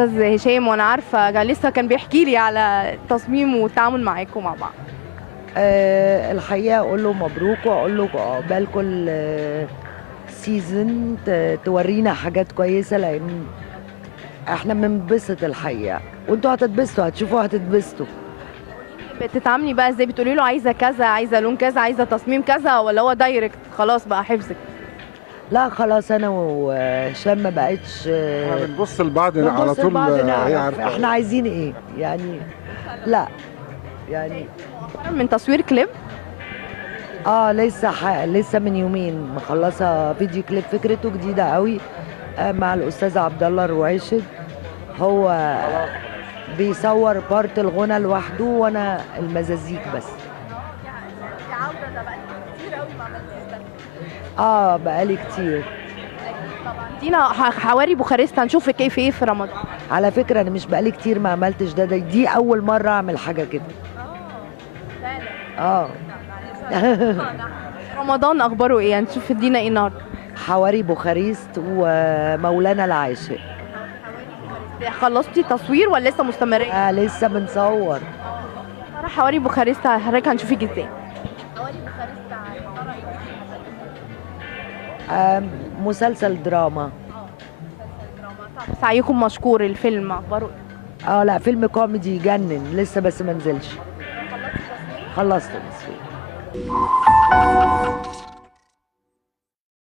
استاذ هشام، وانا عارفه لسه كان بيحكي لي على التصميم والتعامل معاكم مع بعض. الحقيقة أقول له مبروك وأقول له عقبال كل سيزون تورينا حاجات كويسة، لأن احنا بننبسط الحقيقة، وانتوا هتتبسطوا، هتشوفوا هتتبسطوا. بتتعاملي بقى ازاي؟ بتقولي له عايزه كذا، عايزه لون كذا، عايزه تصميم كذا، ولا هو دايركت خلاص بقى حفظك؟ لا خلاص، أنا وهشام ما بقتش احنا بنبص لبعض على بنبص طول، لبعض هي نعرف عارفه. احنا عايزين ايه يعني. لا يعني. مؤخراً من تصوير كليب. لسه من يومين مخلصة فيديو كليب، فكرته جديدة قوي، مع الأستاذ عبد الله الرويشد. هو بيصور بارت الغنى لوحده وانا المزازيك بس. دي عوده، ده بقى كتير قوي ما عملتيش ده. بقالي كتير. طبعا دينا، حواري بوخارست هنشوفك ايه في رمضان؟ على فكرة انا مش بقالي كتير ما عملتش دي اول مرة اعمل حاجة كده. اه رمضان اخباره ايه؟ هنشوف دينا ايه النهارده؟ حواري بوخارست ومولانا العاشق. خلصتي تصوير ولا لسه مستمرين؟ لسه بنصور. ترى حواري بوخارست حضرتك هنشوفك ازاي؟ مسلسل دراما. سعيكم مشكور. الفيلم اخباره ايه؟ لا، فيلم كوميدي يجنن لسه، بس ما نزلش. خلصت التصوير.